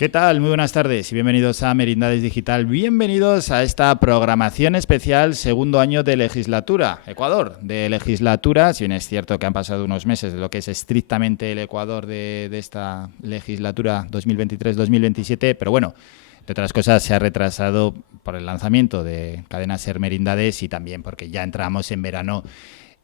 ¿Qué tal? Muy buenas tardes y bienvenidos a Merindades Digital. Bienvenidos a esta programación especial segundo año de legislatura. Ecuador de legislatura, si bien es cierto que han pasado unos meses de lo que es estrictamente el Ecuador de esta legislatura 2023-2027, pero bueno, de otras cosas se ha retrasado por el lanzamiento de Cadena Ser Merindades y también porque ya entramos en verano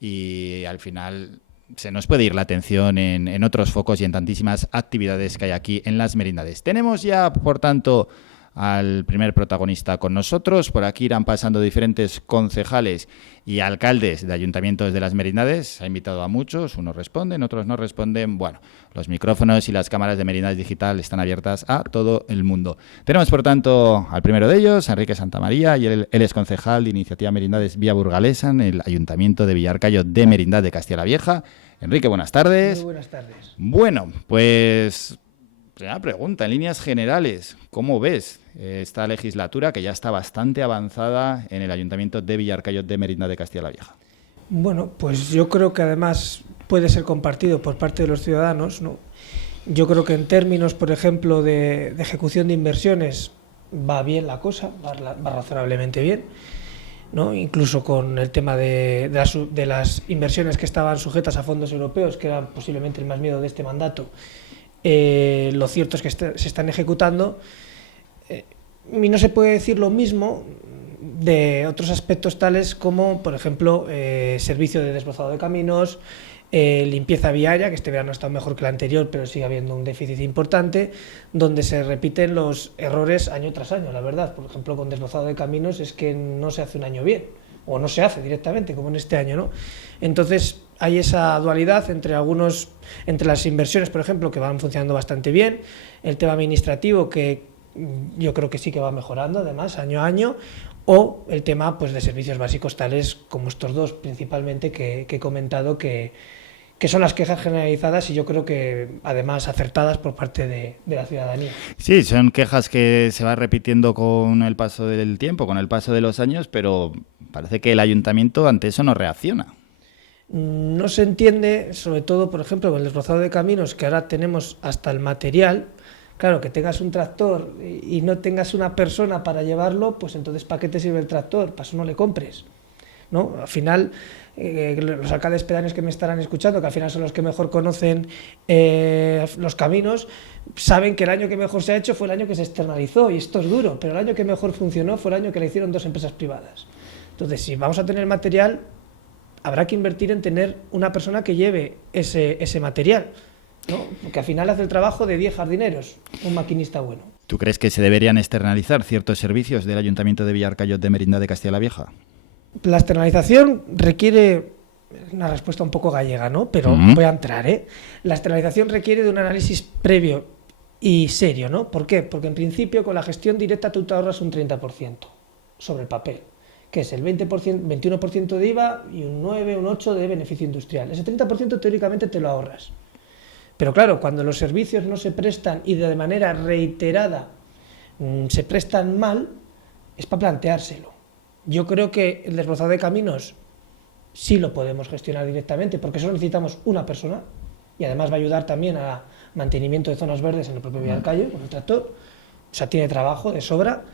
y al final se nos puede ir la atención en otros focos y en tantísimas actividades que hay aquí en las Merindades. Tenemos ya, por tanto, al primer protagonista con nosotros. Por aquí irán pasando diferentes concejales y alcaldes de ayuntamientos de las Merindades. Ha invitado a muchos, unos responden, otros no responden. Bueno, los micrófonos y las cámaras de Merindades Digital están abiertas a todo el mundo. Tenemos, por tanto, al primero de ellos, Enrique Santamaría, y él es concejal de Iniciativa Merindades Vía Burgalesa en el Ayuntamiento de Villarcayo de Merindad de Castilla la Vieja. Enrique, buenas tardes. Muy buenas tardes. Bueno, pues primera pregunta, en líneas generales, ¿cómo ves esta legislatura que ya está bastante avanzada en el Ayuntamiento de Villarcayo de Merindad de Castilla la Vieja? Bueno, pues yo creo que además puede ser compartido por parte de los ciudadanos, ¿no? Yo creo que en términos, por ejemplo, de ejecución de inversiones va bien la cosa, va razonablemente bien, ¿no? Incluso con el tema de las inversiones que estaban sujetas a fondos europeos, que eran posiblemente el más miedo de este mandato. Lo cierto es que se están ejecutando y no se puede decir lo mismo de otros aspectos tales como, por ejemplo, servicio de desbrozado de caminos, limpieza viaria, que este verano ha estado mejor que el anterior, pero sigue habiendo un déficit importante, donde se repiten los errores año tras año, la verdad. Por ejemplo, con desbrozado de caminos es que no se hace un año bien, o no se hace directamente, como en este año, ¿no? Entonces, hay esa dualidad entre las inversiones, por ejemplo, que van funcionando bastante bien, el tema administrativo, que yo creo que sí que va mejorando, además, año a año, o el tema, pues, de servicios básicos tales como estos dos, principalmente, que he comentado, que son las quejas generalizadas y yo creo que, además, acertadas por parte de la ciudadanía. Sí, son quejas que se van repitiendo con el paso del tiempo, con el paso de los años, pero parece que el ayuntamiento ante eso no reacciona. No se entiende, sobre todo, por ejemplo, con el desbrozado de caminos, que ahora tenemos hasta el material. Claro, que tengas un tractor y no tengas una persona para llevarlo, pues entonces ¿para qué te sirve el tractor? Para eso no le compres, ¿no? Al final, los alcaldes pedáneos que me estarán escuchando, que al final son los que mejor conocen los caminos, saben que el año que mejor se ha hecho fue el año que se externalizó, y esto es duro, pero el año que mejor funcionó fue el año que le hicieron 2 empresas privadas. Entonces, si vamos a tener material, habrá que invertir en tener una persona que lleve ese material, ¿no? Porque al final hace el trabajo de 10 jardineros, un maquinista bueno. ¿Tú crees que se deberían externalizar ciertos servicios del Ayuntamiento de Villarcayo de Merindad de Castilla la Vieja? La externalización requiere una respuesta un poco gallega, ¿no? Pero voy a entrar, ¿eh? La externalización requiere de un análisis previo y serio, ¿no? ¿Por qué? Porque en principio con la gestión directa tú te ahorras un 30% sobre el papel, que es el 21% de IVA y un 9, un 8 de beneficio industrial. Ese 30% teóricamente te lo ahorras. Pero claro, cuando los servicios no se prestan y de manera reiterada se prestan mal, es para planteárselo. Yo creo que el desbrozado de caminos sí lo podemos gestionar directamente, porque solo necesitamos una persona y además va a ayudar también a mantenimiento de zonas verdes en el propio Villarcayo con el tractor. O sea, tiene trabajo de sobra.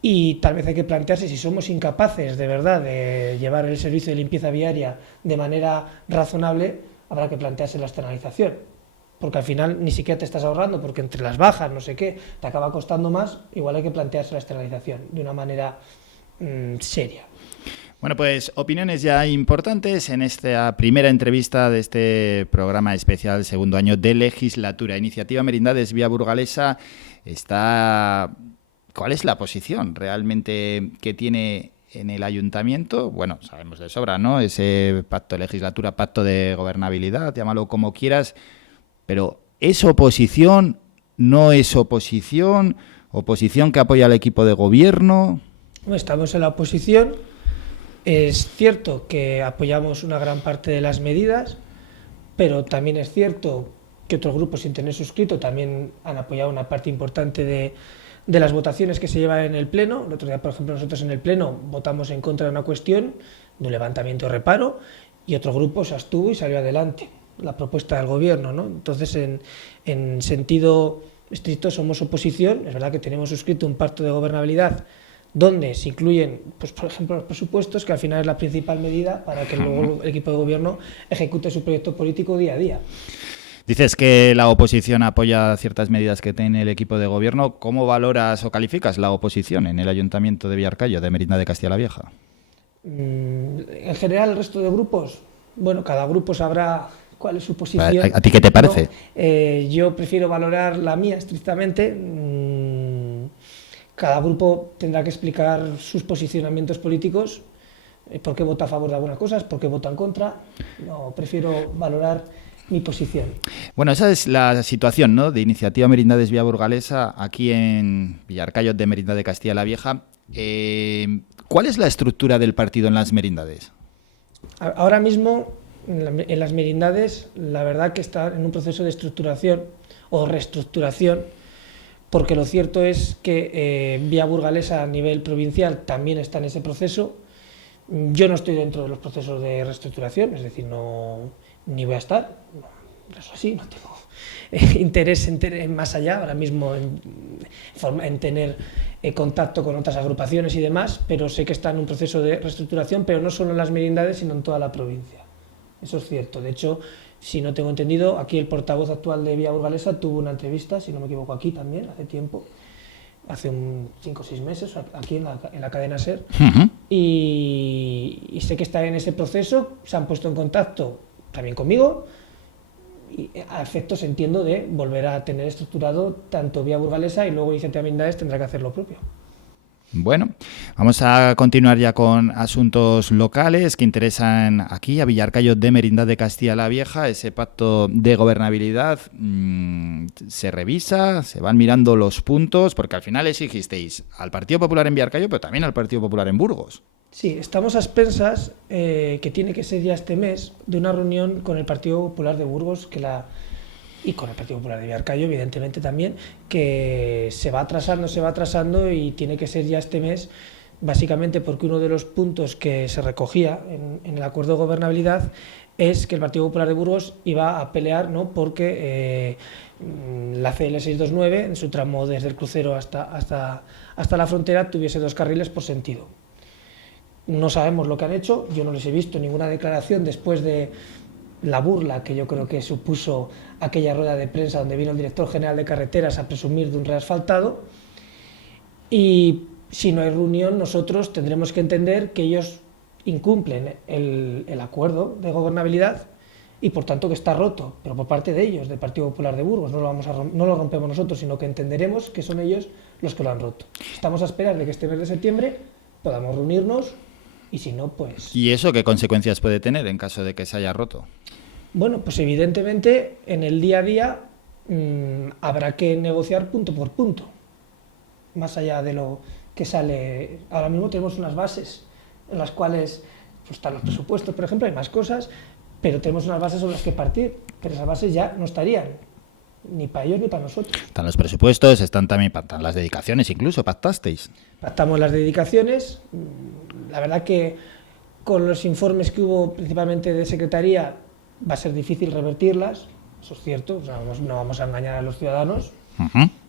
Y tal vez hay que plantearse si somos incapaces de verdad de llevar el servicio de limpieza viaria de manera razonable, habrá que plantearse la externalización. Porque al final ni siquiera te estás ahorrando, porque entre las bajas, no sé qué, te acaba costando más, igual hay que plantearse la externalización de una manera seria. Bueno, pues opiniones ya importantes en esta primera entrevista de este programa especial segundo año de legislatura. Iniciativa Merindades Vía Burgalesa ¿Cuál es la posición realmente que tiene en el ayuntamiento? Bueno, sabemos de sobra, ¿no? Ese pacto de legislatura, pacto de gobernabilidad, llámalo como quieras, pero ¿es oposición? ¿No es oposición? ¿Oposición que apoya al equipo de gobierno? Estamos en la oposición. Es cierto que apoyamos una gran parte de las medidas, pero también es cierto que otros grupos sin tener suscrito también han apoyado una parte importante de las votaciones que se llevan en el Pleno. El otro día, por ejemplo, nosotros en el Pleno votamos en contra de una cuestión, de un levantamiento de reparo, y otro grupo se abstuvo y salió adelante la propuesta del Gobierno, ¿no? Entonces, en sentido estricto somos oposición. Es verdad que tenemos suscrito un pacto de gobernabilidad donde se incluyen, pues, por ejemplo, los presupuestos, que al final es la principal medida para que luego el equipo de gobierno ejecute su proyecto político día a día. Dices que la oposición apoya ciertas medidas que tiene el equipo de gobierno. ¿Cómo valoras o calificas la oposición en el Ayuntamiento de Villarcayo, de Merinda de Castilla la Vieja? En general, el resto de grupos, bueno, cada grupo sabrá cuál es su posición. ¿A ti qué te parece? ¿No? Yo prefiero valorar la mía estrictamente. Cada grupo tendrá que explicar sus posicionamientos políticos, por qué vota a favor de algunas cosas, por qué vota en contra. No, prefiero valorar mi posición. Bueno, esa es la situación, ¿no?, de Iniciativa Merindades Vía Burgalesa aquí en Villarcayo de Merinda de Castilla la Vieja. ¿Cuál es la estructura del partido en las merindades? Ahora mismo, en las merindades, la verdad que está en un proceso de estructuración o reestructuración, porque lo cierto es que Vía Burgalesa a nivel provincial también está en ese proceso. Yo no estoy dentro de los procesos de reestructuración, es decir, ni voy a estar, eso sí, no tengo interés en más allá, ahora mismo en tener contacto con otras agrupaciones y demás, pero sé que está en un proceso de reestructuración, pero no solo en las merindades, sino en toda la provincia. Eso es cierto. De hecho, si no tengo entendido, aquí el portavoz actual de Vía Burgalesa tuvo una entrevista, si no me equivoco, aquí también, hace tiempo, hace 5 o 6 meses, aquí en la cadena SER, y sé que está en ese proceso, se han puesto en contacto también conmigo, y a efectos, entiendo, de volver a tener estructurado tanto Vía Burgalesa, y luego Iniciativa Merindades tendrá que hacer lo propio. Bueno, vamos a continuar ya con asuntos locales que interesan aquí a Villarcayo de Merinda de Castilla la Vieja. Ese pacto de gobernabilidad se revisa, se van mirando los puntos, porque al final exigisteis al Partido Popular en Villarcayo, pero también al Partido Popular en Burgos. Sí, estamos a expensas, que tiene que ser ya este mes, de una reunión con el Partido Popular de Burgos y con el Partido Popular de Villarcayo, evidentemente también, que se va atrasando y tiene que ser ya este mes, básicamente porque uno de los puntos que se recogía en el acuerdo de gobernabilidad es que el Partido Popular de Burgos iba a pelear, ¿no?, porque la CL 629, en su tramo desde el crucero hasta la frontera, tuviese 2 carriles por sentido. No sabemos lo que han hecho, yo no les he visto ninguna declaración después de la burla que yo creo que supuso aquella rueda de prensa donde vino el director general de carreteras a presumir de un reasfaltado, y si no hay reunión nosotros tendremos que entender que ellos incumplen el acuerdo de gobernabilidad y por tanto que está roto, pero por parte de ellos, del Partido Popular de Burgos. No lo rompemos nosotros, sino que entenderemos que son ellos los que lo han roto. Estamos a esperar de que este mes de septiembre podamos reunirnos, y si no, pues... ¿Y eso qué consecuencias puede tener en caso de que se haya roto? Bueno, pues evidentemente en el día a día habrá que negociar punto por punto, más allá de lo que sale. Ahora mismo tenemos unas bases en las cuales pues, están los presupuestos, por ejemplo, hay más cosas, pero tenemos unas bases sobre las que partir, pero esas bases ya no estarían, ni para ellos ni para nosotros. Están los presupuestos, están también las dedicaciones, incluso pactasteis. Pactamos las dedicaciones. La verdad que con los informes que hubo principalmente de Secretaría va a ser difícil revertirlas, eso es cierto, o sea, no vamos a engañar a los ciudadanos.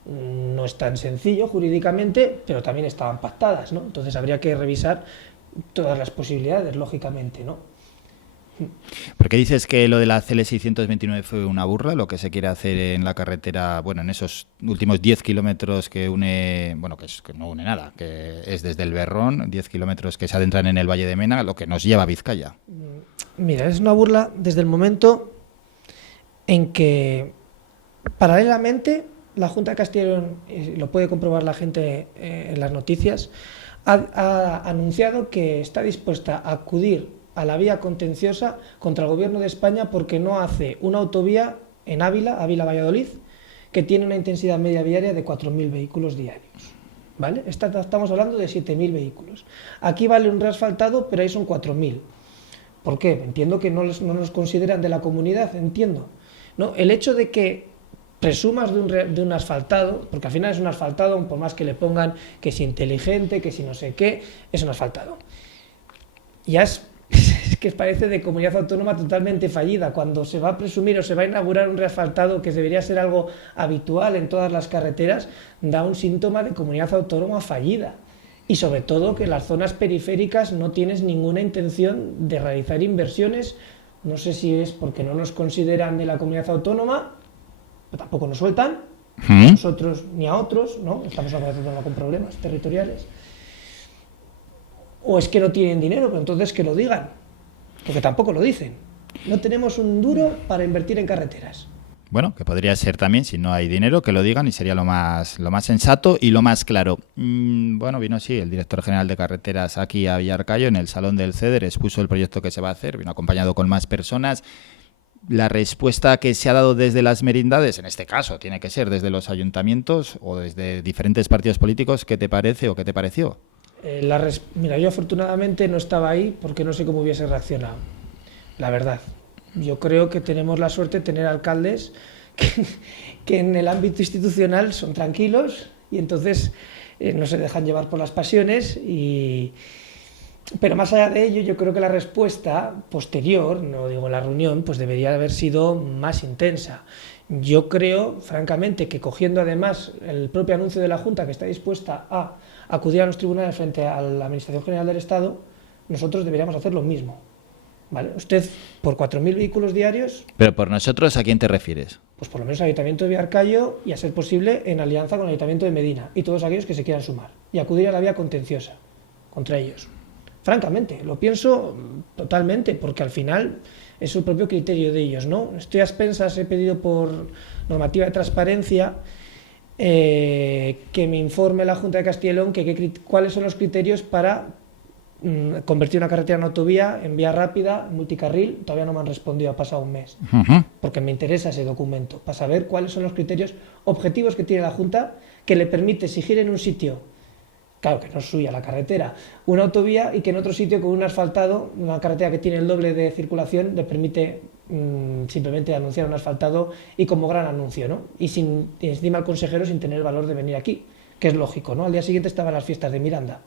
No es tan sencillo jurídicamente, pero también estaban pactadas, ¿no? Entonces habría que revisar todas las posibilidades, lógicamente, ¿no? ¿Por qué dices que lo de la CL 629 fue una burla, lo que se quiere hacer en la carretera, bueno, en esos últimos 10 kilómetros que une, bueno, que no une nada, que es desde el Berrón, 10 kilómetros que se adentran en el Valle de Mena, lo que nos lleva a Vizcaya? Mira, es una burla desde el momento en que, paralelamente, la Junta de Castilla y León, lo puede comprobar la gente en las noticias, ha anunciado que está dispuesta a acudir a la vía contenciosa contra el Gobierno de España porque no hace una autovía en Ávila-Valladolid, que tiene una intensidad media diaria de 4.000 vehículos diarios. ¿Vale? Estamos hablando de 7.000 vehículos. Aquí vale un reasfaltado, pero ahí son 4.000. ¿Por qué? Entiendo que no nos consideran de la comunidad, entiendo. ¿No? El hecho de que presumas de un asfaltado, porque al final es un asfaltado, por más que le pongan que si inteligente, que si no sé qué, es un asfaltado. Ya es que parece de comunidad autónoma totalmente fallida. Cuando se va a presumir o se va a inaugurar un reasfaltado que debería ser algo habitual en todas las carreteras, da un síntoma de comunidad autónoma fallida. Y sobre todo que en las zonas periféricas no tienes ninguna intención de realizar inversiones. No sé si es porque no nos consideran de la comunidad autónoma, pero tampoco nos sueltan, ni a nosotros ni a otros, ¿no? Estamos en una comunidad autónoma con problemas territoriales. O es que no tienen dinero, pero entonces que lo digan, porque tampoco lo dicen. No tenemos un duro para invertir en carreteras. Bueno, que podría ser también, si no hay dinero, que lo digan y sería lo más sensato y lo más claro. Bueno, vino sí el director general de carreteras aquí a Villarcayo, en el Salón del CEDER, expuso el proyecto que se va a hacer, vino acompañado con más personas. La respuesta que se ha dado desde las merindades, en este caso, tiene que ser desde los ayuntamientos o desde diferentes partidos políticos, ¿qué te parece o qué te pareció? Mira, yo afortunadamente no estaba ahí porque no sé cómo hubiese reaccionado, la verdad. Yo creo que tenemos la suerte de tener alcaldes que en el ámbito institucional son tranquilos y entonces no se dejan llevar por las pasiones. Pero más allá de ello, yo creo que la respuesta posterior, no digo la reunión, pues debería haber sido más intensa. Yo creo, francamente, que cogiendo además el propio anuncio de la Junta que está dispuesta a acudir a los tribunales frente a la Administración General del Estado, nosotros deberíamos hacer lo mismo. ¿Vale? Usted, por 4.000 vehículos diarios... Pero por nosotros, ¿a quién te refieres? Pues por lo menos al Ayuntamiento de Villarcayo y, a ser posible, en alianza con el Ayuntamiento de Medina y todos aquellos que se quieran sumar y acudir a la vía contenciosa contra ellos. Francamente, lo pienso totalmente, porque al final es su propio criterio de ellos, ¿no? Estoy a expensas, he pedido por normativa de transparencia que me informe la Junta de Castilla y León cuáles son los criterios para convertir una carretera en autovía, en vía rápida, multicarril. Todavía no me han respondido, ha pasado un mes, porque me interesa ese documento, para saber cuáles son los criterios objetivos que tiene la Junta que le permite exigir en un sitio, claro que no es suya la carretera, una autovía, y que en otro sitio con un asfaltado, una carretera que tiene el doble de circulación, le permite simplemente anunciar un asfaltado y como gran anuncio, ¿no? Y encima el consejero sin tener el valor de venir aquí, que es lógico, ¿no? Al día siguiente estaban las fiestas de Miranda.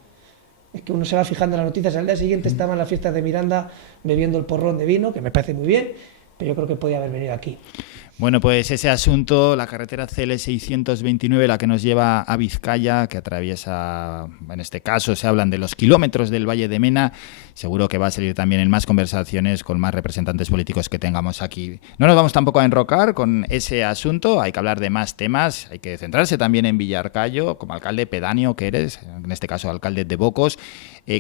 Es que uno se va fijando en las noticias, al día siguiente estaban las fiestas de Miranda bebiendo el porrón de vino, que me parece muy bien, pero yo creo que podía haber venido aquí. Bueno, pues ese asunto, la carretera CL629, la que nos lleva a Vizcaya, que atraviesa, en este caso se hablan de los kilómetros del Valle de Mena, seguro que va a salir también en más conversaciones con más representantes políticos que tengamos aquí. No nos vamos tampoco a enrocar con ese asunto, hay que hablar de más temas, hay que centrarse también en Villarcayo, como alcalde pedáneo que eres, en este caso alcalde de Bocos.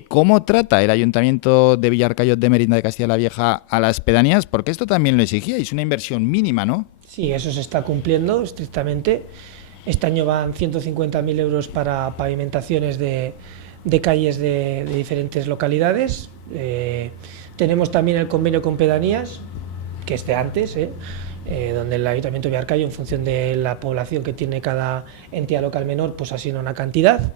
¿Cómo trata el Ayuntamiento de Villarcayo de Merinda de Castilla la Vieja a las pedanías? Porque esto también lo exigía, es una inversión mínima, ¿no? Sí, eso se está cumpliendo estrictamente. Este año van 150.000 euros para pavimentaciones de calles de diferentes localidades. Tenemos también el convenio con pedanías, que es de antes, donde el Ayuntamiento de Villarcayo, en función de la población que tiene cada entidad local menor, pues asigna una cantidad.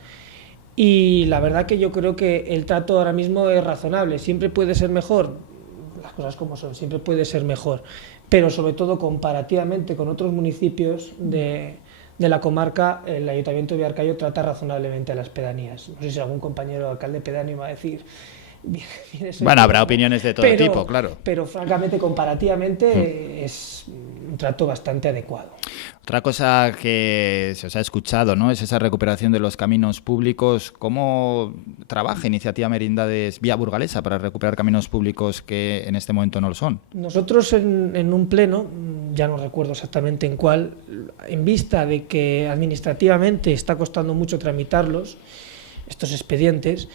Y la verdad que yo creo que el trato ahora mismo es razonable. Siempre puede ser mejor, las cosas como son, siempre puede ser mejor, pero sobre todo comparativamente con otros municipios de la comarca, el Ayuntamiento de Villarcayo trata razonablemente a las pedanías. No sé si algún compañero alcalde pedáneo va a decir... Bueno, habrá opiniones de todo tipo, claro. Pero francamente, comparativamente, es un trato bastante adecuado. Otra cosa que se os ha escuchado, ¿no?, es esa recuperación de los caminos públicos. ¿Cómo trabaja Iniciativa Merindades Vía Burgalesa para recuperar caminos públicos que en este momento no lo son? Nosotros en un pleno, ya no recuerdo exactamente en cuál, en vista de que administrativamente está costando mucho tramitarlos, estos expedientes,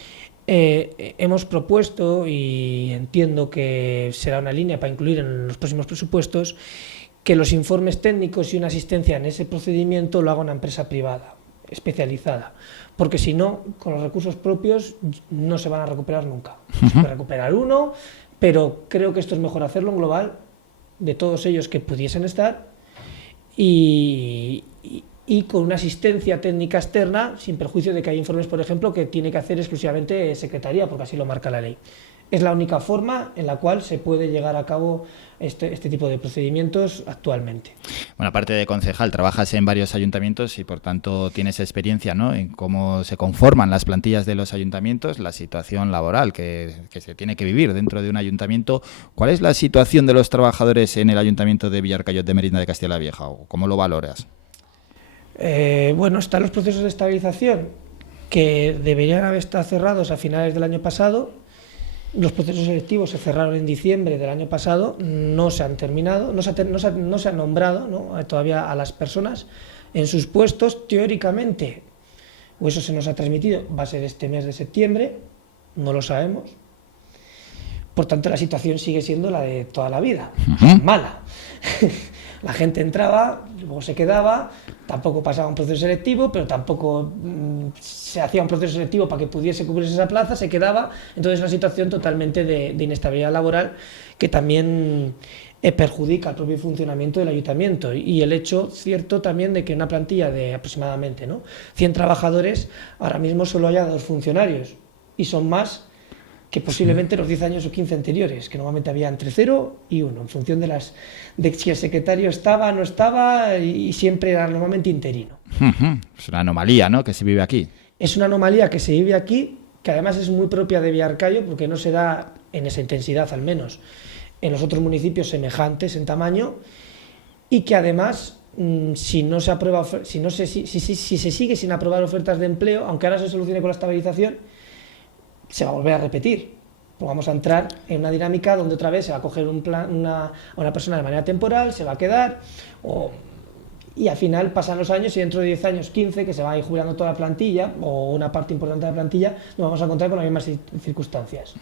hemos propuesto, y entiendo que será una línea para incluir en los próximos presupuestos, que los informes técnicos y una asistencia en ese procedimiento lo haga una empresa privada, especializada, porque si no, con los recursos propios no se van a recuperar nunca. Se puede recuperar uno, pero creo que esto es mejor hacerlo en global, de todos ellos que pudiesen estar, y con una asistencia técnica externa, sin perjuicio de que hay informes, por ejemplo, que tiene que hacer exclusivamente Secretaría, porque así lo marca la ley. Es la única forma en la cual se puede llegar a cabo este tipo de procedimientos actualmente. Bueno, aparte de concejal, trabajas en varios ayuntamientos y por tanto tienes experiencia, ¿no?, en cómo se conforman las plantillas de los ayuntamientos, la situación laboral que se tiene que vivir dentro de un ayuntamiento. ¿Cuál es la situación de los trabajadores en el ayuntamiento de Villarcayo de Merinda de Castilla la Vieja? ¿O cómo lo valoras? Bueno, están los procesos de estabilización que deberían haber estado cerrados a finales del año pasado. Los procesos selectivos se cerraron en diciembre del año pasado, no se han terminado, no se ha nombrado, ¿no?, todavía a las personas en sus puestos. Teóricamente, o eso se nos ha transmitido, va a ser este mes de septiembre, no lo sabemos. Por tanto, la situación sigue siendo la de toda la vida, mala. La gente entraba, luego se quedaba, tampoco pasaba un proceso selectivo, pero tampoco se hacía un proceso selectivo para que pudiese cubrirse esa plaza, se quedaba. Entonces, una situación totalmente de inestabilidad laboral que también perjudica el propio funcionamiento del ayuntamiento. Y el hecho cierto también de que una plantilla de aproximadamente, ¿no?, 100 trabajadores, ahora mismo solo haya 2 funcionarios, y son más que posiblemente los 10 años o 15 anteriores, que normalmente había entre 0 y 1, en función de si el secretario estaba o no estaba, y siempre era normalmente interino. Es una anomalía, ¿no?, que se vive aquí. Es una anomalía que se vive aquí, que además es muy propia de Villarcayo, porque no se da en esa intensidad, al menos, en los otros municipios semejantes en tamaño, y que además, si se sigue sin aprobar ofertas de empleo, aunque ahora se solucione con la estabilización, se va a volver a repetir. Pues vamos a entrar en una dinámica donde otra vez se va a coger una persona de manera temporal, se va a quedar, y al final pasan los años y dentro de 10 años, 15, que se va a ir jubilando toda la plantilla o una parte importante de la plantilla, nos vamos a encontrar con las mismas circunstancias.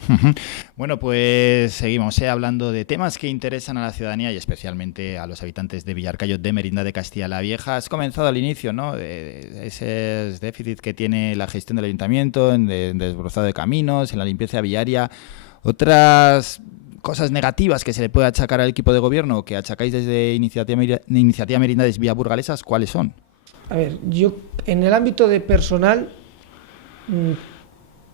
Bueno, pues seguimos hablando de temas que interesan a la ciudadanía y especialmente a los habitantes de Villarcayo de Merinda de Castilla la Vieja. Has comenzado al inicio, ¿no?, de ese déficit que tiene la gestión del ayuntamiento en desbrozado de caminos, en la limpieza viaria. Otras cosas negativas que se le puede achacar al equipo de gobierno, que achacáis desde Iniciativa Merindades Vía Burgalesas, ¿cuáles son? A ver, yo en el ámbito de personal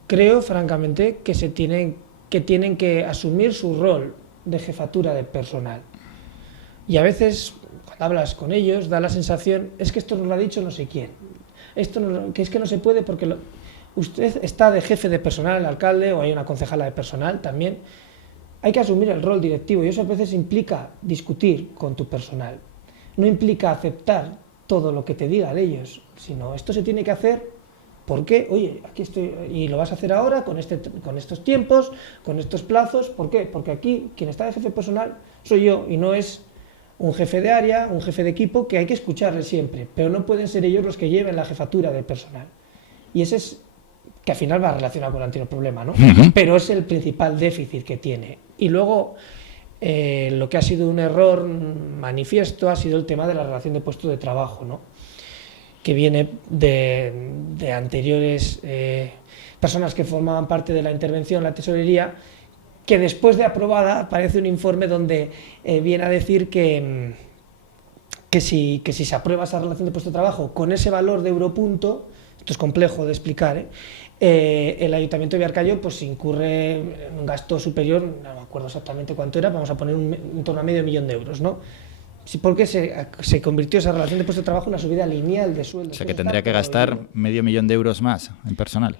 creo francamente que tienen que asumir su rol de jefatura de personal. Y a veces, cuando hablas con ellos, da la sensación, es que esto nos lo ha dicho no sé quién, que es que no se puede porque usted está de jefe de personal, el alcalde, o hay una concejala de personal también. Hay que asumir el rol directivo y eso a veces implica discutir con tu personal. No implica aceptar todo lo que te digan ellos, sino esto se tiene que hacer porque, oye, aquí estoy y lo vas a hacer ahora con estos tiempos, con estos plazos. ¿Por qué? Porque aquí quien está de jefe personal soy yo y no es un jefe de área, un jefe de equipo, que hay que escucharle siempre, pero no pueden ser ellos los que lleven la jefatura del personal. Y ese es que al final va relacionado con el anterior problema, ¿no? Pero es el principal déficit que tiene. Y luego, lo que ha sido un error manifiesto ha sido el tema de la relación de puesto de trabajo, ¿no?, que viene de anteriores personas que formaban parte de la intervención, la tesorería, que después de aprobada aparece un informe donde viene a decir que si se aprueba esa relación de puesto de trabajo con ese valor de europunto, esto es complejo de explicar, el Ayuntamiento de Villarcayo pues incurre en un gasto superior, no me acuerdo exactamente cuánto era, vamos a poner en torno a $500.000 euros, ¿no? Sí, porque se convirtió esa relación de puesto de trabajo en una subida lineal de sueldos. O sea, que tendría que gastar $500.000 más en personal.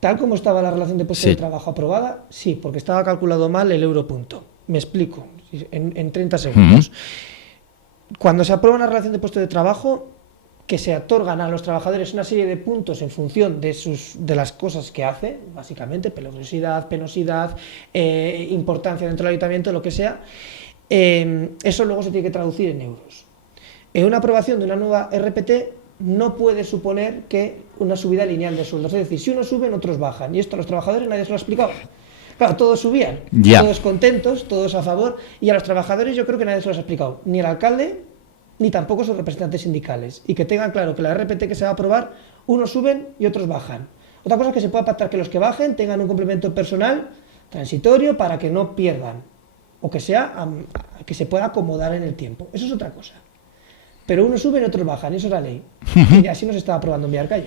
Tal como estaba la relación de puesto de trabajo aprobada, sí, porque estaba calculado mal el europunto. Me explico, en 30 segundos. Cuando se aprueba una relación de puesto de trabajo, que se otorgan a los trabajadores una serie de puntos en función de las cosas que hace, básicamente, peligrosidad, penosidad, importancia dentro del ayuntamiento, lo que sea, eso luego se tiene que traducir en euros. En una aprobación de una nueva RPT no puede suponer que una subida lineal de sueldos, es decir, si unos suben, otros bajan, y esto a los trabajadores nadie se lo ha explicado. Claro, todos subían, todos contentos, todos a favor, y a los trabajadores yo creo que nadie se lo ha explicado, ni el alcalde, ni tampoco sus representantes sindicales, y que tengan claro que la RPT que se va a aprobar, unos suben y otros bajan. Otra cosa es que se pueda pactar que los que bajen tengan un complemento personal transitorio para que no pierdan, o que que se pueda acomodar en el tiempo. Eso es otra cosa. Pero unos suben y otros bajan, eso es la ley. Y así nos estaba aprobando en Villarcayo.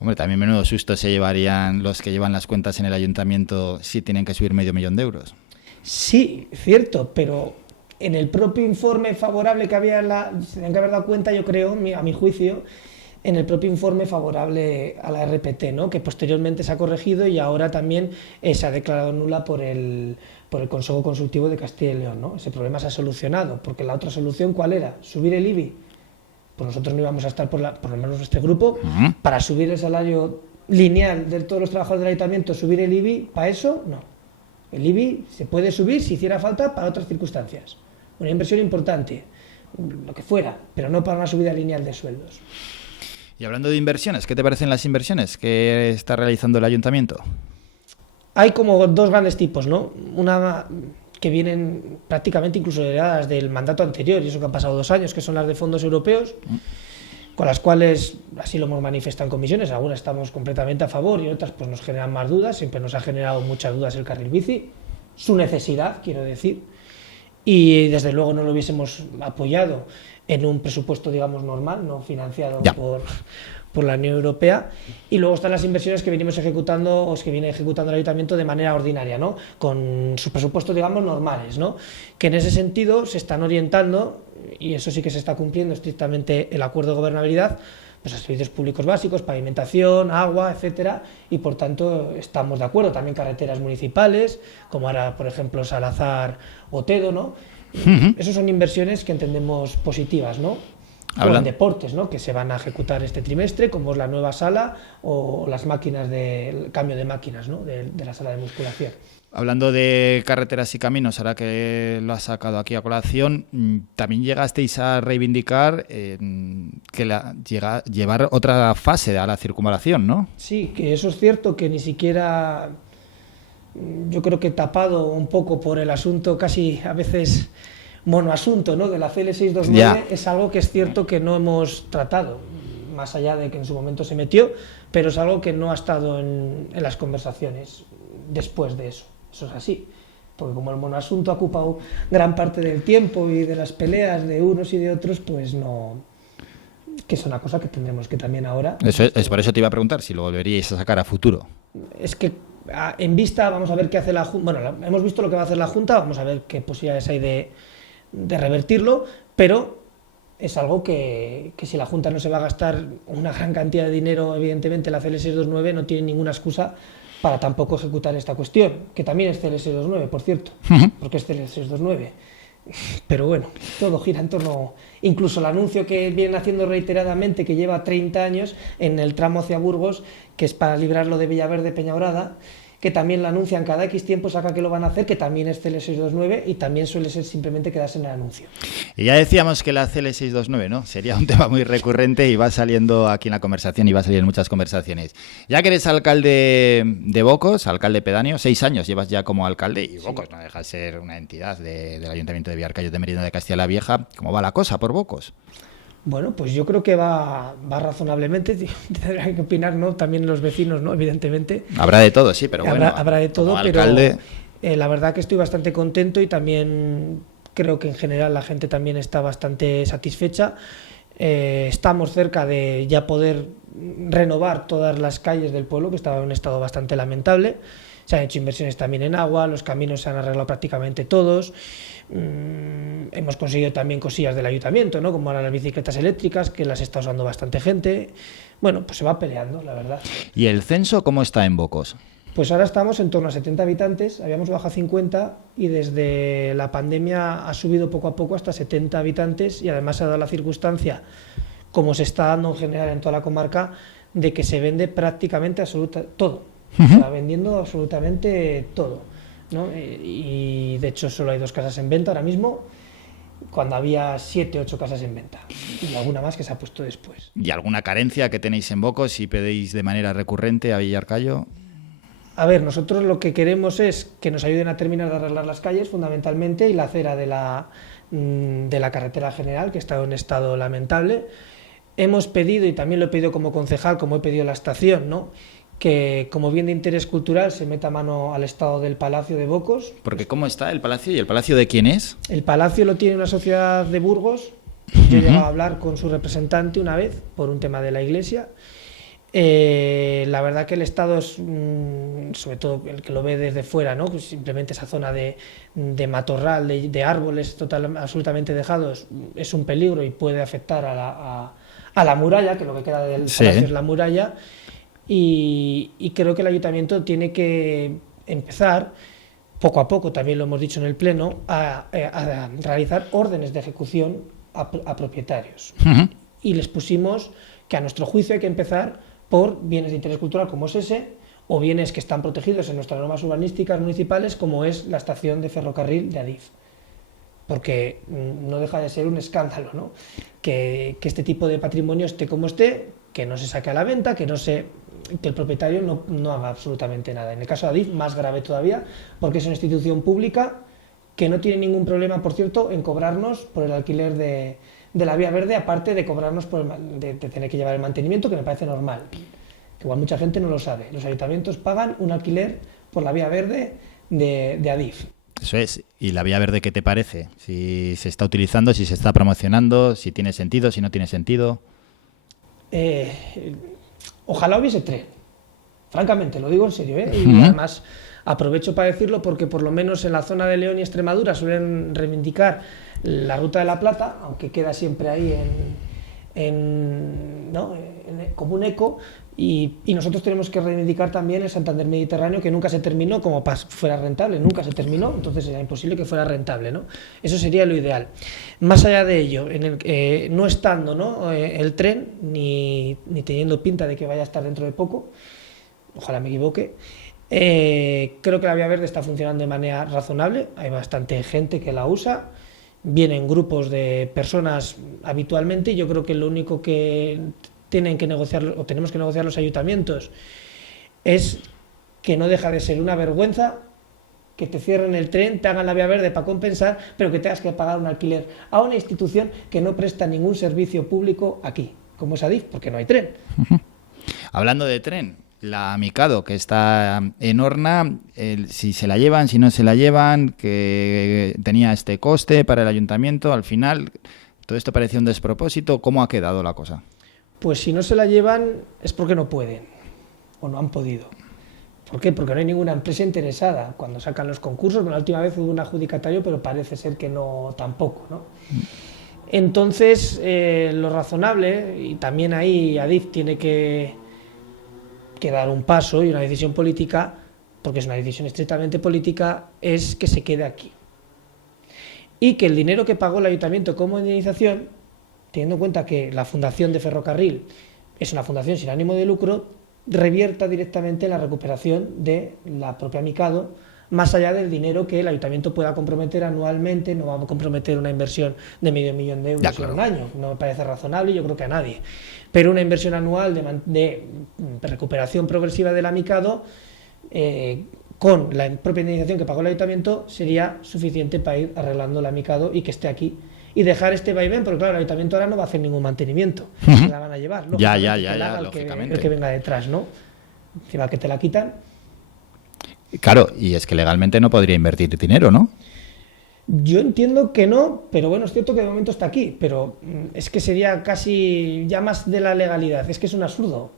Hombre, también menudo susto se llevarían los que llevan las cuentas en el ayuntamiento si tienen que subir 500.000 de euros. Sí, cierto, pero en el propio informe favorable que había, se tenían que haber dado cuenta, yo creo, a mi juicio, en el propio informe favorable a la RPT, ¿no? Que posteriormente se ha corregido y ahora también se ha declarado nula por el Consejo Consultivo de Castilla y León, ¿no? Ese problema se ha solucionado, porque la otra solución, ¿cuál era? ¿Subir el IBI? Pues nosotros no íbamos a estar, por lo menos este grupo, para subir el salario lineal de todos los trabajadores del ayuntamiento, subir el IBI, ¿para eso? No. El IBI se puede subir si hiciera falta para otras circunstancias. Una inversión importante, lo que fuera, pero no para una subida lineal de sueldos. Y hablando de inversiones, ¿qué te parecen las inversiones que está realizando el ayuntamiento? Hay como dos grandes tipos, ¿no? Una que vienen prácticamente incluso heredadas del mandato anterior, y eso que han pasado 2 años, que son las de fondos europeos, con las cuales así lo hemos manifestado en comisiones, algunas estamos completamente a favor y otras pues nos generan más dudas, siempre nos ha generado muchas dudas el carril bici, su necesidad, quiero decir, y desde luego no lo hubiésemos apoyado en un presupuesto, digamos, normal, no financiado por la Unión Europea. Y luego están las inversiones que venimos ejecutando o que viene ejecutando el Ayuntamiento de manera ordinaria, ¿no? Con sus presupuestos, digamos, normales, ¿no? Que en ese sentido se están orientando, y eso sí que se está cumpliendo estrictamente el acuerdo de gobernabilidad, pues a servicios públicos básicos, pavimentación, agua, etcétera, y por tanto estamos de acuerdo. También carreteras municipales, como ahora, por ejemplo, Salazar o Tedo, ¿no? Esas son inversiones que entendemos positivas, ¿no? O en deportes, ¿no? Que se van a ejecutar este trimestre, como es la nueva sala o las máquinas el cambio de máquinas, ¿no? de la sala de musculación. Hablando de carreteras y caminos, ahora que lo has sacado aquí a colación, también llegasteis a reivindicar llevar otra fase a la circunvalación, ¿no? Sí, que eso es cierto, que ni siquiera, yo creo que tapado un poco por el asunto casi a veces monoasunto, ¿no? De la CL 629, es algo que es cierto que no hemos tratado, más allá de que en su momento se metió, pero es algo que no ha estado en las conversaciones después de eso. Eso es así, porque como el monoasunto ha ocupado gran parte del tiempo y de las peleas de unos y de otros, pues no, que es una cosa que tendremos que también ahora... Eso es por eso te iba a preguntar si lo volveríais a sacar a futuro. Es que en vista, vamos a ver qué hace la Junta, bueno, hemos visto lo que va a hacer la Junta, vamos a ver qué posibilidades hay de revertirlo, pero es algo que si la Junta no se va a gastar una gran cantidad de dinero, evidentemente la CL 629 no tiene ninguna excusa para tampoco ejecutar esta cuestión, que también es CL 629, por cierto, porque es CL 629. Pero bueno, todo gira en torno, incluso el anuncio que vienen haciendo reiteradamente, que lleva 30 años en el tramo hacia Burgos, que es para librarlo de Villaverde Peñaurada, que también lo anuncian cada X tiempo, saca que lo van a hacer, que también es CL629 y también suele ser simplemente quedarse en el anuncio. Y ya decíamos que la CL629, ¿no? Sería un tema muy recurrente y va saliendo aquí en la conversación y va a salir en muchas conversaciones. Ya que eres alcalde de Bocos, alcalde pedáneo, 6 años llevas ya como alcalde y Bocos no deja de ser una entidad del Ayuntamiento de Villarcayo de Merienda de Castilla la Vieja. ¿Cómo va la cosa por Bocos? Bueno, pues yo creo que va razonablemente, tendrán que opinar, ¿no? También los vecinos, ¿no? Evidentemente. Habrá de todo, sí, pero bueno. Habrá de todo, pero alcalde... la verdad que estoy bastante contento y también creo que en general la gente también está bastante satisfecha. Estamos cerca de ya poder renovar todas las calles del pueblo, que estaba en un estado bastante lamentable. Se han hecho inversiones también en agua, los caminos se han arreglado prácticamente todos. Hemos conseguido también cosillas del ayuntamiento, ¿no? Como ahora las bicicletas eléctricas, que las está usando bastante gente. Bueno, pues se va peleando, la verdad. ¿Y el censo cómo está en Bocos? Pues ahora estamos en torno a 70 habitantes, habíamos bajado a 50 y desde la pandemia ha subido poco a poco hasta 70 habitantes y además se ha dado la circunstancia, como se está dando en general en toda la comarca, de que se vende prácticamente todo. O sea, vendiendo absolutamente todo, ¿no? Y de hecho solo hay 2 casas en venta ahora mismo, cuando había 7, 8 casas en venta y alguna más que se ha puesto después. ¿Y alguna carencia que tenéis en Bocos si pedís de manera recurrente a Villarcayo? A ver, nosotros lo que queremos es que nos ayuden a terminar de arreglar las calles fundamentalmente y la acera de la carretera general, que está en un estado lamentable. Hemos pedido, y también lo he pedido como concejal, como he pedido la estación, ¿no?, que como bien de interés cultural se meta mano al estado del Palacio de Bocos. Porque ¿cómo está el palacio? ¿Y el palacio de quién es? El palacio lo tiene una sociedad de Burgos. Yo he llegado a hablar con su representante una vez por un tema de la iglesia La verdad que el estado es, sobre todo el que lo ve desde fuera, ¿no? Pues simplemente esa zona de matorral, de árboles absolutamente dejados, es un peligro y puede afectar a la muralla, que lo que queda del palacio es la muralla, y creo que el ayuntamiento tiene que empezar, poco a poco, también lo hemos dicho en el Pleno, a realizar órdenes de ejecución a propietarios. Y les pusimos que a nuestro juicio hay que empezar por bienes de interés cultural como es ese, o bienes que están protegidos en nuestras normas urbanísticas municipales, como es la estación de ferrocarril de Adif. Porque no deja de ser un escándalo, ¿no? Que este tipo de patrimonio esté como esté, que no se saque a la venta, que el propietario no haga absolutamente nada. En el caso de Adif, más grave todavía, porque es una institución pública que no tiene ningún problema, por cierto, en cobrarnos por el alquiler de la vía verde, aparte de cobrarnos de tener que llevar el mantenimiento, que me parece normal, que igual mucha gente no lo sabe. Los ayuntamientos pagan un alquiler por la vía verde de Adif. Eso es. ¿Y la vía verde qué te parece? Si se está utilizando, si se está promocionando, si tiene sentido, si no tiene sentido. Ojalá hubiese tren. Francamente, lo digo en serio, ¿eh? Y además aprovecho para decirlo porque por lo menos en la zona de León y Extremadura suelen reivindicar la Ruta de la Plata, aunque queda siempre ahí como un eco, y nosotros tenemos que reivindicar también el Santander Mediterráneo, que nunca se terminó como fuera rentable, nunca se terminó, entonces era imposible que fuera rentable, ¿no? Eso sería lo ideal. Más allá de ello, no estando, ¿no? El tren, ni teniendo pinta de que vaya a estar dentro de poco, ojalá me equivoque, creo que la vía verde está funcionando de manera razonable, hay bastante gente que la usa, vienen grupos de personas habitualmente, y yo creo que lo único que tienen que negociar, o tenemos que negociar los ayuntamientos, es que no deja de ser una vergüenza que te cierren el tren, te hagan la vía verde para compensar, pero que tengas que pagar un alquiler a una institución que no presta ningún servicio público aquí, como es Adif, porque no hay tren. Hablando de tren, la Mikado, que está en Horna, si se la llevan, si no se la llevan, que tenía este coste para el ayuntamiento, al final todo esto parecía un despropósito. ¿Cómo ha quedado la cosa? Pues si no se la llevan es porque no pueden o no han podido. ¿Por qué? Porque no hay ninguna empresa interesada. Cuando sacan los concursos, la última vez hubo un adjudicatario, pero parece ser que no tampoco, ¿no? Entonces, lo razonable, y también ahí Adif tiene que dar un paso y una decisión política, porque es una decisión estrictamente política, es que se quede aquí. Y que el dinero que pagó el ayuntamiento como indemnización, teniendo en cuenta que la Fundación de Ferrocarril es una fundación sin ánimo de lucro, revierta directamente en la recuperación de la propia Mikado, más allá del dinero que el ayuntamiento pueda comprometer anualmente. No vamos a comprometer una inversión de $500.000 en un año, no me parece razonable, yo creo que a nadie, pero una inversión anual de recuperación progresiva de la Mikado, con la propia indemnización que pagó el ayuntamiento, sería suficiente para ir arreglando la Mikado y que esté aquí y dejar este vaivén, porque claro, el ayuntamiento ahora no va a hacer ningún mantenimiento, se la van a llevar, lógicamente, el que venga detrás, ¿no? Encima que te la quitan. Claro, y es que legalmente no podría invertir dinero, ¿no? Yo entiendo que no, pero bueno, es cierto que de momento está aquí, pero es que sería casi ya más de la legalidad, es que es un absurdo,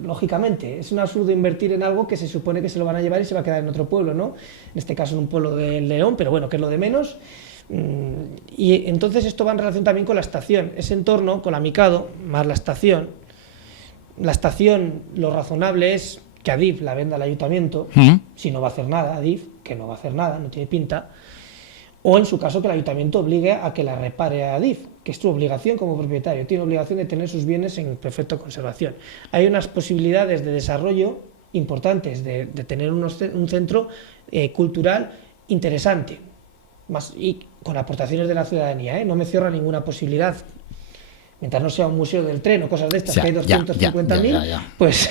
lógicamente, es un absurdo invertir en algo que se supone que se lo van a llevar y se va a quedar en otro pueblo, ¿no? En este caso en un pueblo de León, pero bueno, que es lo de menos. Y entonces esto va en relación también con la estación, ese entorno, con la Mikado, más la estación, lo razonable es que Adif la venda al ayuntamiento, si no va a hacer nada, Adif, que no va a hacer nada, no tiene pinta, o en su caso que el ayuntamiento obligue a que la repare a Adif, que es su obligación como propietario, tiene obligación de tener sus bienes en perfecta conservación. Hay unas posibilidades de desarrollo importantes, de tener un centro cultural interesante, más, y con aportaciones de la ciudadanía, ¿eh? No me cierra ninguna posibilidad. Mientras no sea un museo del tren o cosas de estas, que hay 250.000, pues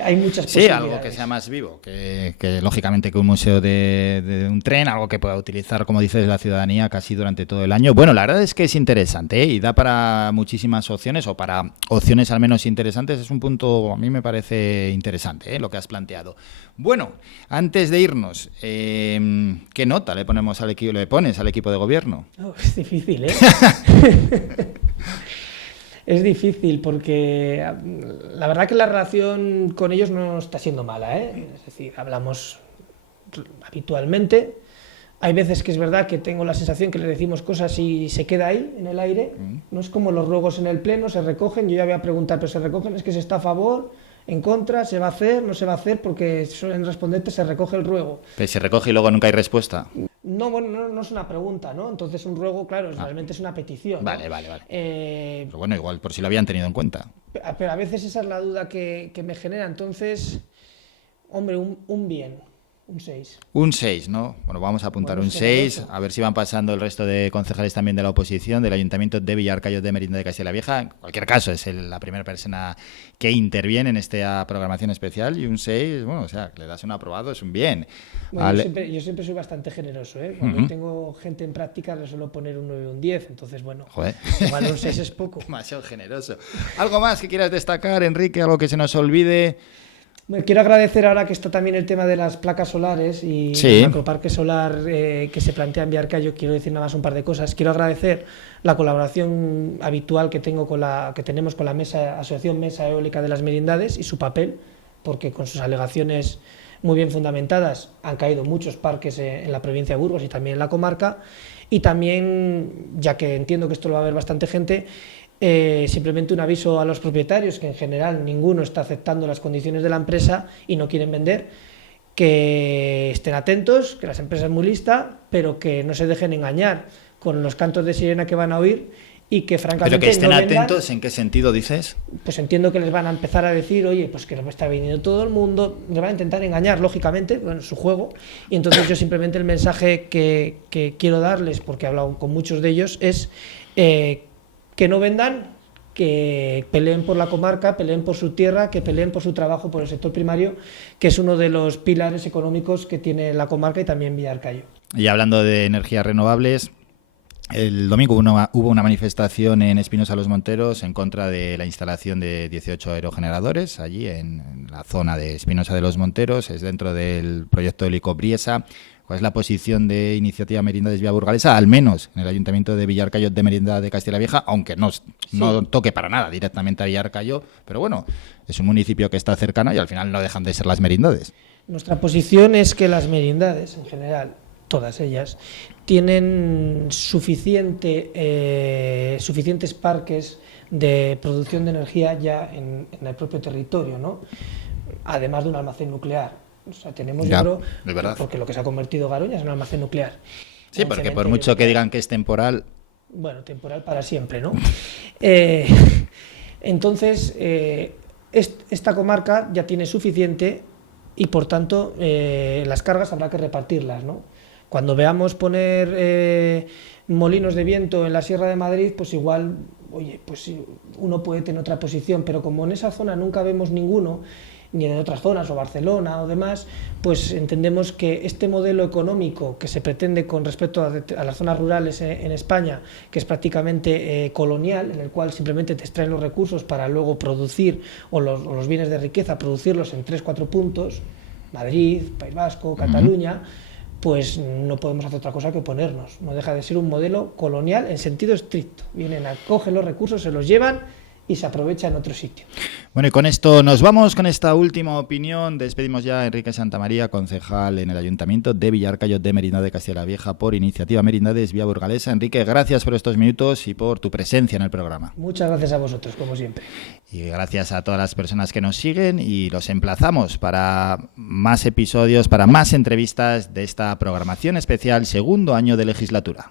hay muchas posibilidades. Sí, algo que sea más vivo, que lógicamente que un museo de un tren, algo que pueda utilizar, como dices, la ciudadanía casi durante todo el año. Bueno, la verdad es que es interesante, ¿eh? Y da para muchísimas opciones, o para opciones al menos interesantes. Es un punto, a mí me parece interesante, ¿eh? Lo que has planteado. Bueno, antes de irnos, ¿qué nota le pones al equipo de gobierno? Es difícil, ¿eh? Es difícil porque la verdad que la relación con ellos no está siendo mala, ¿eh? Es decir, hablamos habitualmente. Hay veces que es verdad que tengo la sensación que le decimos cosas y se queda ahí, en el aire. No es como los ruegos en el pleno, se recogen. Yo ya voy a preguntar, pero se recogen, es que se está a favor, en contra, se va a hacer, no se va a hacer, porque suelen responderte, se recoge el ruego. Pero se recoge y luego nunca hay respuesta. No, bueno, no es una pregunta, ¿no? Entonces un ruego, claro, realmente es una petición, ¿no? Vale. Pero bueno, igual por si lo habían tenido en cuenta. Pero a veces esa es la duda que me genera. Entonces, hombre, un bien. Un 6. Un 6, ¿no? Bueno, vamos a apuntar un 6, a ver si van pasando el resto de concejales también de la oposición, del Ayuntamiento de Villarcayo de Merinda de Castilla la Vieja. En cualquier caso, es la primera persona que interviene en esta programación especial, y un 6, bueno, o sea, le das un aprobado, es un bien. Bueno, yo siempre soy bastante generoso, ¿eh? Cuando tengo gente en práctica le suelo poner un 9 o un 10, entonces, bueno, joder, igual un 6 es poco. Demasiado generoso. ¿Algo más que quieras destacar, Enrique? ¿Algo que se nos olvide? Quiero agradecer ahora que está también el tema de las placas solares y el macroparque solar que se plantea en Villarcayo. Quiero decir nada más un par de cosas. Quiero agradecer la colaboración habitual que tenemos con la Asociación Mesa Eólica de las Merindades y su papel, porque con sus alegaciones muy bien fundamentadas han caído muchos parques en la provincia de Burgos y también en la comarca. Y también, ya que entiendo que esto lo va a ver bastante gente, simplemente un aviso a los propietarios, que en general ninguno está aceptando las condiciones de la empresa y no quieren vender, que estén atentos, que la empresa es muy lista, pero que no se dejen engañar con los cantos de sirena que van a oír y que francamente ¿Pero que estén no vendan. atentos? ¿En qué sentido dices? Pues entiendo que les van a empezar a decir, oye, pues que no me está viniendo todo el mundo, les van a intentar engañar, lógicamente, bueno, su juego, y entonces yo simplemente el mensaje que quiero darles, porque he hablado con muchos de ellos, es que no vendan, que peleen por la comarca, peleen por su tierra, que peleen por su trabajo, por el sector primario, que es uno de los pilares económicos que tiene la comarca y también Villarcayo. Y hablando de energías renovables, el domingo hubo una manifestación en Espinosa Los Monteros en contra de la instalación de 18 aerogeneradores allí en la zona de Espinosa de los Monteros, es dentro del proyecto eólico Briesa. ¿Cuál es la posición de Iniciativa Merindades Vía Burgalesa, al menos en el Ayuntamiento de Villarcayo de Merinda de Castilla la Vieja, aunque no toque para nada directamente a Villarcayo, pero bueno, es un municipio que está cercano y al final no dejan de ser las merindades? Nuestra posición es que las merindades, en general, todas ellas, tienen suficientes parques de producción de energía ya en el propio territorio, ¿no? Además de un almacén nuclear. O sea, tenemos, yo creo, porque lo que se ha convertido Garoña es un almacén nuclear. Sí, porque por mucho que digan que es temporal... Bueno, temporal para siempre, ¿no? Entonces, esta comarca ya tiene suficiente y, por tanto, las cargas habrá que repartirlas, ¿no? Cuando veamos poner molinos de viento en la Sierra de Madrid, pues igual, oye, pues uno puede tener otra posición, pero como en esa zona nunca vemos ninguno, ni en otras zonas, o Barcelona o demás, pues entendemos que este modelo económico que se pretende con respecto a las zonas rurales en España, que es prácticamente colonial, en el cual simplemente te extraen los recursos para luego producir, o los bienes de riqueza, producirlos en 3-4 puntos, Madrid, País Vasco, Cataluña, pues no podemos hacer otra cosa que oponernos. No deja de ser un modelo colonial en sentido estricto. Vienen, cogen los recursos, se los llevan y se aprovecha en otro sitio. Bueno, y con esto nos vamos con esta última opinión. Despedimos ya a Enrique Santamaría, concejal en el Ayuntamiento de Villarcayo de Merinda de Castilla la Vieja por Iniciativa Merindades Vía Burgalesa. Enrique, gracias por estos minutos y por tu presencia en el programa. Muchas gracias a vosotros, como siempre. Y gracias a todas las personas que nos siguen, y los emplazamos para más episodios, para más entrevistas de esta programación especial segundo año de legislatura.